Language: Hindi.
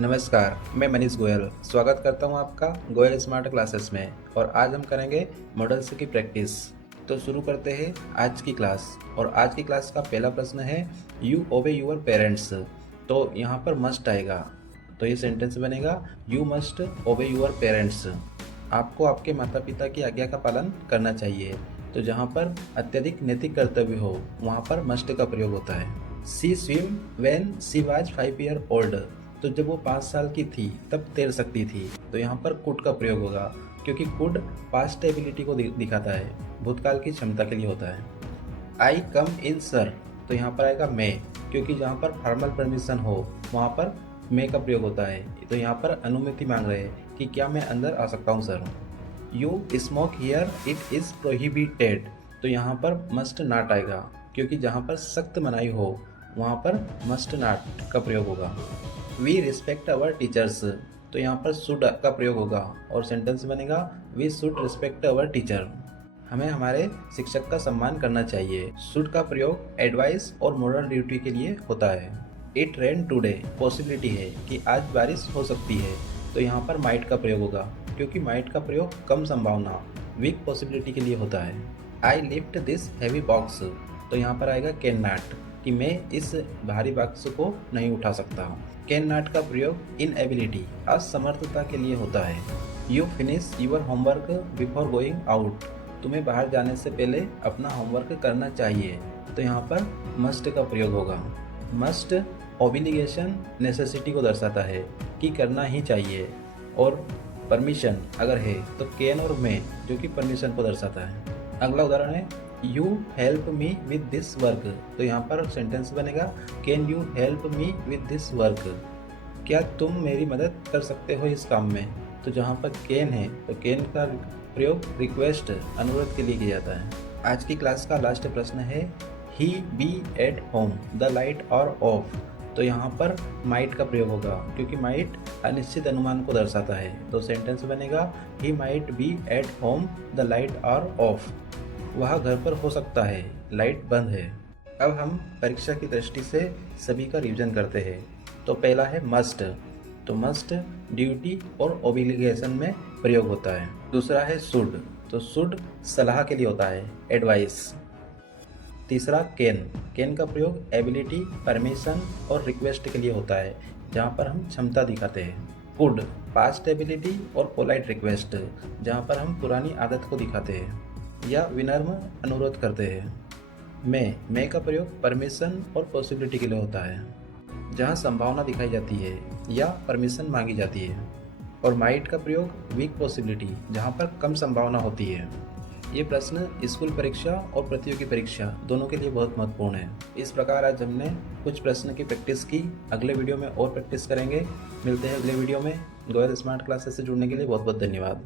नमस्कार, मैं मनीष गोयल स्वागत करता हूं आपका गोयल स्मार्ट क्लासेस में। और आज हम करेंगे मॉडल्स की प्रैक्टिस। तो शुरू करते हैं आज की क्लास। और आज की क्लास का पहला प्रश्न है यू ओबे यूर पेरेंट्स। तो यहाँ पर मस्ट आएगा, तो ये सेंटेंस बनेगा you must obey your parents. आपको आपके माता पिता की आज्ञा का पालन करना चाहिए। तो जहाँ पर अत्यधिक नैतिक कर्तव्य हो वहाँ पर मस्ट का प्रयोग होता है। She swim when she was 5 year old. तो जब वो 5 साल की थी तब तैर सकती थी। तो यहाँ पर कुड का प्रयोग होगा, क्योंकि कुड पास्ट एबिलिटी को दिखाता है, भूतकाल की क्षमता के लिए होता है। आई कम इन सर। तो यहाँ पर आएगा मे, क्योंकि जहाँ पर फॉर्मल परमिशन हो वहाँ पर मे का प्रयोग होता है। तो यहाँ पर अनुमति मांग रहे हैं कि क्या मैं अंदर आ सकता हूँ sir. You smoke here it is prohibited. तो यहाँ पर मस्ट नॉट आएगा, क्योंकि जहाँ पर सख्त मनाही हो वहाँ पर मस्ट नॉट का प्रयोग होगा। We respect our teachers. तो यहाँ पर शुड का प्रयोग होगा और सेंटेंस बनेगा we should respect our teacher. हमें हमारे शिक्षक का सम्मान करना चाहिए। शुड का प्रयोग एडवाइस और मोरल ड्यूटी के लिए होता है। इट रेन टुडे, पॉसिबिलिटी है कि आज बारिश हो सकती है। तो यहाँ पर माइट का प्रयोग होगा, क्योंकि माइट का प्रयोग कम संभावना, वीक पॉसिबिलिटी के लिए होता है। आई लिफ्ट दिस हैवी बॉक्स। तो यहाँ पर आएगा कैन नॉट, कि मैं इस भारी बॉक्स को नहीं उठा सकता हूँ। कैन नॉट का प्रयोग इन एबिलिटी, असमर्थता के लिए होता है। You finish your homework before going out. तुम्हें बाहर जाने से पहले अपना होमवर्क करना चाहिए। तो यहाँ पर मस्ट का प्रयोग होगा। मस्ट ऑब्लिगेशन नेसेसिटी को दर्शाता है कि करना ही चाहिए। और परमिशन अगर है तो कैन और मे, जो कि परमिशन को दर्शाता है। अगला उदाहरण है you help me with this work. तो यहाँ पर सेंटेंस बनेगा can you help me with this work. क्या तुम मेरी मदद कर सकते हो इस काम में। तो जहाँ पर कैन है तो कैन का प्रयोग रिक्वेस्ट, अनुरोध के लिए किया जाता है। आज की क्लास का लास्ट प्रश्न है he be at home the light are off. तो यहाँ पर माइट का प्रयोग होगा, क्योंकि माइट अनिश्चित अनुमान को दर्शाता है। तो सेंटेंस बनेगा he might be at home the light are off. वह घर पर हो सकता है, लाइट बंद है। अब हम परीक्षा की दृष्टि से सभी का रिवीजन करते हैं। तो पहला है मस्ट। तो मस्ट ड्यूटी और ओब्लिगेशन में प्रयोग होता है। दूसरा है शुड। तो शुड सलाह के लिए होता है, एडवाइस। तीसरा कैन। कैन का प्रयोग एबिलिटी, परमिशन और रिक्वेस्ट के लिए होता है, जहाँ पर हम क्षमता दिखाते हैं। कुड पास्ट एबिलिटी और पोलाइट रिक्वेस्ट, जहाँ पर हम पुरानी आदत को दिखाते हैं या विनम्र अनुरोध करते हैं। मे का प्रयोग परमिशन और पॉसिबिलिटी के लिए होता है, जहां संभावना दिखाई जाती है या परमिशन मांगी जाती है। और माइट का प्रयोग वीक पॉसिबिलिटी, जहां पर कम संभावना होती है। ये प्रश्न स्कूल परीक्षा और प्रतियोगी परीक्षा दोनों के लिए बहुत महत्वपूर्ण है। इस प्रकार आज हमने कुछ प्रश्न की प्रैक्टिस की। अगले वीडियो में और प्रैक्टिस करेंगे। मिलते हैं अगले वीडियो में। गोयल स्मार्ट क्लासेस से जुड़ने के लिए बहुत बहुत धन्यवाद।